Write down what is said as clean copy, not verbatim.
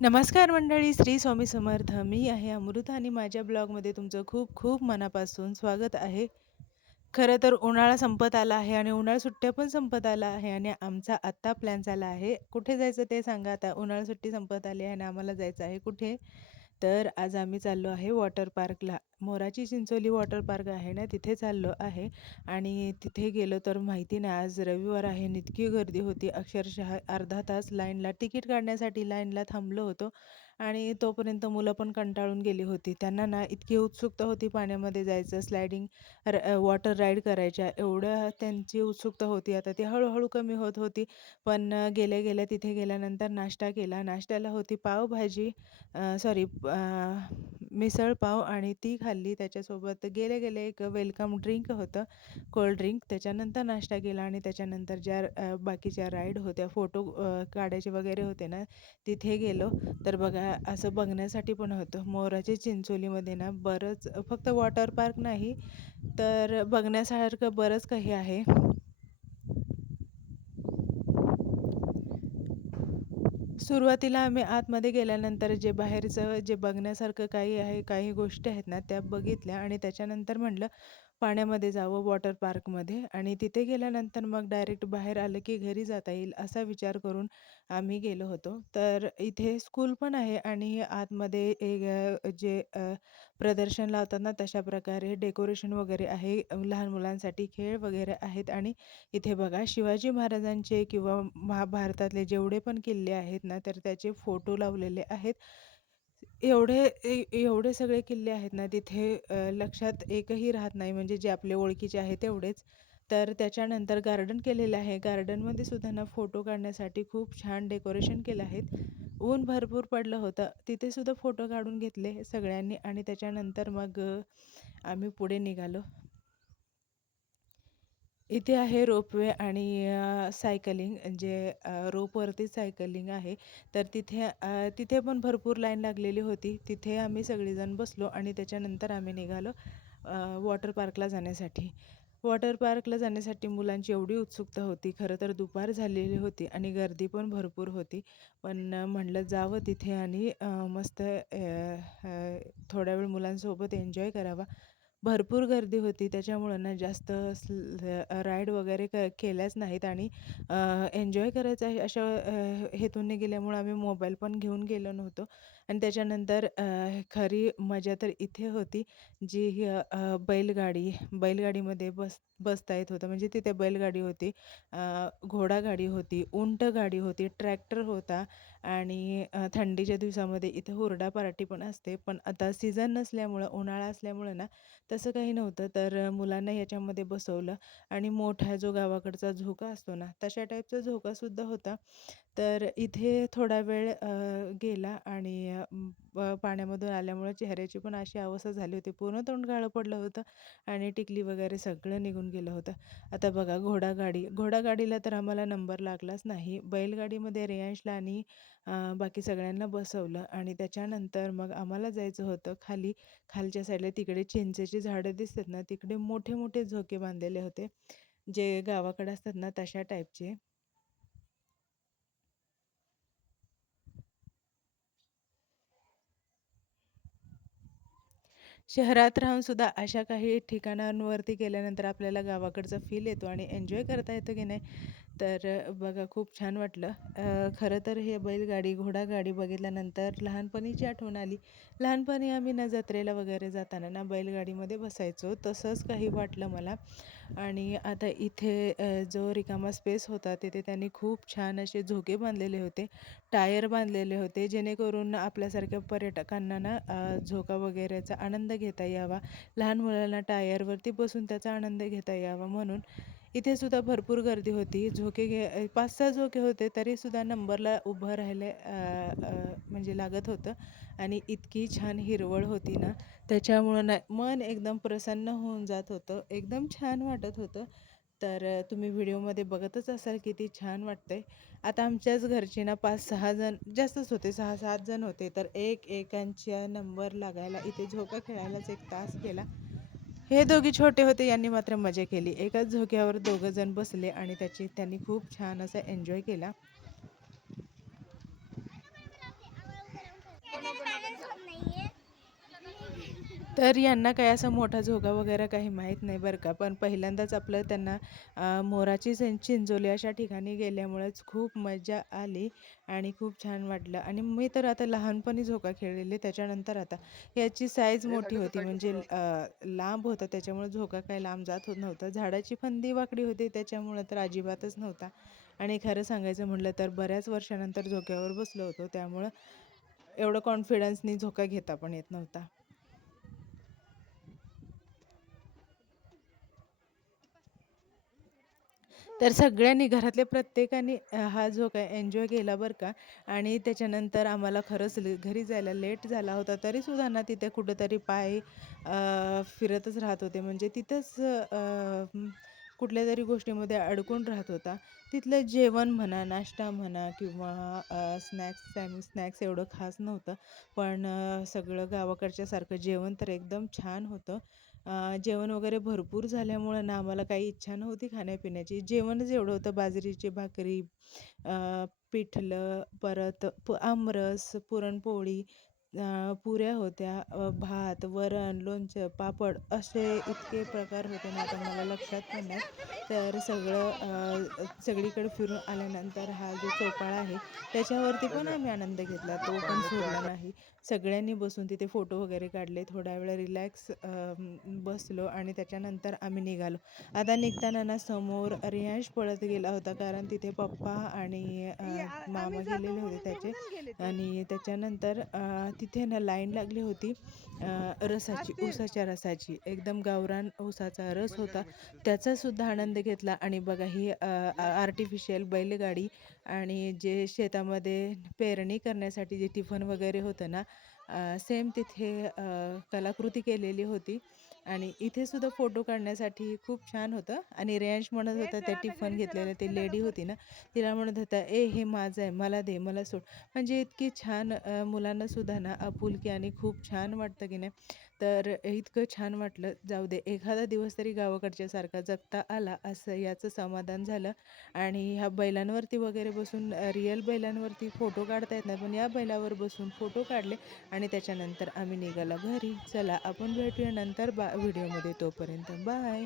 नमस्कार मंडळी, श्री स्वामी समर्थ. मी आहे अमृता आणि माझ्या ब्लॉगमध्ये तुमचं खूप खूप मनापासून स्वागत आहे. खरं तर उन्हाळा संपत आला आहे आणि उन्हाळी सुट्ट्या पण संपत आला आहे आणि आमचा आत्ता प्लॅन झाला आहे. कुठे जायचं ते सांगा आता? उन्हाळी सुट्टी संपत आली आहे आणि आम्हाला जायचं आहे कुठे? तर आज आम्ही चाललो आहे वॉटर पार्कला. मोराची चिंचोली वॉटर पार्क आहे ना, तिथे चाललो आहे आणि तिथे गेलो तर माहिती नाही, आज रविवार आहे आणि इतकी गर्दी होती. अक्षरशः अर्धा तास लाईनला तिकीट काढण्यासाठी लाईनला थांबलो होतो आणि तोपर्यंत मुलं पण कंटाळून गेली होती. त्यांना ना इतकी उत्सुकता होती पाण्यामध्ये जायचं, स्लायडिंग वॉटर राईड करायच्या एवढ्या त्यांची उत्सुकता होती. आता ती हळूहळू कमी होत होती. पण गेल्या-गेल्या तिथे गेल्यानंतर नाश्ता केला. नाश्त्याला होती पावभाजी, सॉरी, मिसळ पाव आणि ती खाल्ली. त्याच्यासोबत गेले-गेले एक वेलकम ड्रिंक होतं, कोल्ड ड्रिंक. त्याच्यानंतर नाश्ता केला आणि त्याच्यानंतर ज्या बाकीच्या राईड होत्या, फोटो काढायचे वगैरे होते ना, तिथे गेलो. तर बघा असं बघण्यासाठी पण होतं. मोराची चिंचोलीमध्ये ना बरंच, फक्त वॉटर पार्क नाही, तर बघण्यासारखं बरंच काही आहे. सुरुवातीला आम्ही आतमध्ये गेल्यानंतर जे बाहेरचं जे बघण्यासारखं काही आहे, काही गोष्टी आहेत ना, त्या बघितल्या आणि त्याच्यानंतर म्हटलं पाण्यामध्ये जावं वॉटर पार्कमध्ये आणि तिथे गेल्यानंतर मग डायरेक्ट बाहेर आलं की घरी जाता येईल असा विचार करून आम्ही गेलो होतो. तर इथे स्कूल पण आहे आणि आतमध्ये एक प्रदर्शन लावतात ना, तशा प्रकारे डेकोरेशन वगैरे आहे. लहान मुलांसाठी खेळ वगैरे आहेत आणि इथे बघा शिवाजी महाराजांचे किंवा महाभारतातले जेवढे पण किल्ले आहेत ना, तर त्याचे फोटो लावलेले आहेत. एवढे सगळे किल्ले आहेत ना तिथे, लक्षात एकही राहत नाही, म्हणजे जे आपले ओळखीचे आहेत तेवढेच. तर त्याच्यानंतर गार्डन केलेलं आहे. गार्डनमध्ये सुद्धा ना फोटो काढण्यासाठी खूप छान डेकोरेशन केलं आहे. ऊन भरपूर पडलं होतं. तिथे सुद्धा फोटो काढून घेतले सगळ्यांनी आणि त्याच्यानंतर मग आम्ही पुढे निघालो. इथे आहे रोपवे आणि सायकलिंग, जे रोपवरती सायकलिंग आहे. तर तिथे पण भरपूर लाईन लागलेली होती. तिथे आम्ही सगळेजण बसलो आणि त्याच्यानंतर आम्ही निघालो वॉटर पार्कला जाण्यासाठी. वॉटर पार्कला जाण्यासाठी मुलांची एवढी उत्सुकता होती. खरं तर दुपार झालेली होती आणि गर्दी पण भरपूर होती. पण म्हणलं जावं तिथे आणि मस्त थोडा वेळ मुलांसोबत एन्जॉय करावा. भरपूर गर्दी होती त्याच्यामुळं ना जास्त राईड वगैरे केल्याच नाहीत आणि एन्जॉय करायचं आहे अशा हेतूने गेल्यामुळं आम्ही मोबाईल पण घेऊन गेलो नव्हतो. आणि त्याच्यानंतर खरी मजा तर इथे होती, जी बैलगाडीमध्ये बसता येत होतं. म्हणजे तिथे बैलगाडी होती, घोडागाडी होती, उंटगाडी होती, ट्रॅक्टर होता आणि थंडीच्या दिवसामध्ये इथे हुरडा पार्टी पण असते. पण आता सीझन नसल्यामुळं, उन्हाळा असल्यामुळं ना तसं काही नव्हतं. तर मुलांना याच्यामध्ये बसवलं आणि मोठा जो गावाकडचा झोका असतो ना, तशा टाईपचा झोकासुद्धा होता. तर इथे थोडा वेळ गेला आणि पाण्यामधून आल्यामुळे चेहऱ्याची पण अशी अवस्था झाली होती. पूर्ण तोंड काळं पडलं होतं आणि टिकली वगैरे सगळं निघून गेलं होतं. आता बघा घोडागाडीला तर आम्हाला नंबर लागलाच नाही. बैलगाडीमध्ये रेयांशला आणि बाकी सगळ्यांना बसवलं आणि त्याच्यानंतर मग आम्हाला जायचं होतं खाली. खालच्या साईडला तिकडे चिंचेची झाडं दिसतात ना, तिकडे मोठे-मोठे झोके बांधलेले होते, जे गावाकडे असतात ना तशा टाईपचे. शहरात राहून सुद्धा अशा काही ठिकाणांवरती गेल्यानंतर आपल्याला गावाकडचा फील येतो आणि एन्जॉय करता येतं की नाही. तर बघा खूप छान वाटलं. खरं तर हे बैलगाडी, घोडागाडी बघितल्यानंतर लहानपणीची आठवण आली. लहानपणी आम्ही ना जत्रेला वगैरे जाताना ना बैलगाडीमध्ये बसायचो, तसंच काही वाटलं मला. आणि आता इथे जो रिकामा स्पेस होता तिथे त्यांनी खूप छान असे झोके बांधलेले होते, टायर बांधलेले होते, जेणेकरून आपल्यासारख्या पर्यटकांना ना झोका वगैरेचा आनंद घेता यावा. लहान मुलांना टायरवरती बसून त्याचा आनंद घेता यावा म्हणून इथे सुद्धा भरपूर गर्दी होती. 5-6 झोके होते तरीसुद्धा नंबरला उभं राहिले म्हणजे लागत होतं आणि इतकी छान हिरवळ होती ना, त्याच्यामुळं ना मन एकदम प्रसन्न होऊन जात होतं. एकदम छान वाटत होतं. तर तुम्ही व्हिडिओमध्ये बघतच असाल किती छान वाटतंय. आता आमच्याच घरचे ना 5-6 जण, जास्तच होते, 6-7 जण होते. तर एकांच्या नंबर लागायला इथे झोका खेळायलाच 1 तास गेला. हे दोघी छोटे होते, यांनी मात्र मजा केली. एकाच झोक्यावर दोघं जण बसले आणि त्यांनी खूप छान असा एन्जॉय केला. तर यांना काही असा मोठा झोका वगैरे काही माहीत नाही बरं का. पण पहिल्यांदाच आपलं त्यांना मोराची चिंचोली अशा ठिकाणी गेल्यामुळेच खूप मजा आली आणि खूप छान वाटलं. आणि मी तर आता लहानपणी झोका खेळलेले. त्याच्यानंतर आता याची साईज मोठी होती, म्हणजे लांब होता, त्याच्यामुळे झोका काही लांब जात होत नव्हता. झाडाची फांदी वाकडी होती त्याच्यामुळं तर अजिबातच नव्हता. आणि खरं सांगायचं म्हटलं तर बऱ्याच वर्षानंतर झोक्यावर बसलो होतो, त्यामुळं एवढं कॉन्फिडन्सनी झोका घेता पण येत नव्हता. तर सगळ्यांनी घरातल्या प्रत्येकाने हा जो काय एन्जॉय केला बरं का. आणि त्याच्यानंतर आम्हाला खरंच घरी जायला लेट झाला होता, तरीसुद्धा ना तिथे कुठेतरी पाय फिरतच राहत होते. म्हणजे तिथंच कुठल्यातरी गोष्टीमध्ये अडकून राहत होता. तिथलं जेवण म्हणा, नाश्ता म्हणा किंवा स्नॅक्स एवढं खास नव्हतं. पण सगळं गावाकडच्यासारखं जेवण तर एकदम छान होतं. जेवण वगैरे भरपूर झाल्यामुळं ना आम्हाला काही इच्छा नव्हती खाण्यापिण्याची. जेवणच एवढं होतं, बाजरीची भाकरी, पिठलं, परत आमरस, पुरणपोळी, पुऱ्या होत्या, भात, वरण, लोणचं, पापड असे इतके प्रकार होते ना, आता मला लक्षात पण नाही. तर सगळीकडे फिरून आल्यानंतर हा जो चौपाळा आहे त्याच्यावरती पण आम्ही आनंद घेतला, तो पण सोडला नाही. सगळ्यांनी बसून तिथे फोटो वगैरे काढले, थोडा वेळ रिलॅक्स बसलो आणि त्याच्यानंतर आम्ही निघालो. आता निघताना ना समोर रियांश पळत गेला होता, कारण तिथे पप्पा आणि मामा गेलेले होते त्याचे. आणि त्याच्यानंतर तिथे ना लाईन लागली होती रसाची, ऊसाच्या रसाची. एकदम गावरान ऊसाचा रस होता, त्याचासुद्धा आनंद घेतला. आणि बघा ही आर्टिफिशियल बैलगाडी आणि जे शेतामध्ये पेरणी करण्यासाठी जे टिफन वगैरे होतं ना, सेम तिथे कलाकृती केलेली होती. आणि इथे सुद्धा फोटो काढण्यासाठी खूप छान होतं. आणि रेयांश म्हणत होता, त्या टिफन घेतलेलं ते लेडी होती ना, तिला म्हणत होता, "ए हे माझं आहे, मला दे, मला सोड." म्हणजे इतकी छान मुलांना सुद्धा ना आपुलकी आणि खूप छान वाटतं की नाही. तर इतकं छान वाटलं. जाऊ दे, एखादा दिवस तरी गावाकडच्यासारखा जगता आला असं याचं समाधान झालं. आणि ह्या बैलांवरती वगैरे बसून रिअल बैलांवरती फोटो काढता येत नाही, पण या बैलावर बसून फोटो काढले. आणि त्याच्यानंतर आम्ही निघालो घरी. चला आपण भेटूया नंतर व्हिडिओमध्ये. तोपर्यंत बाय.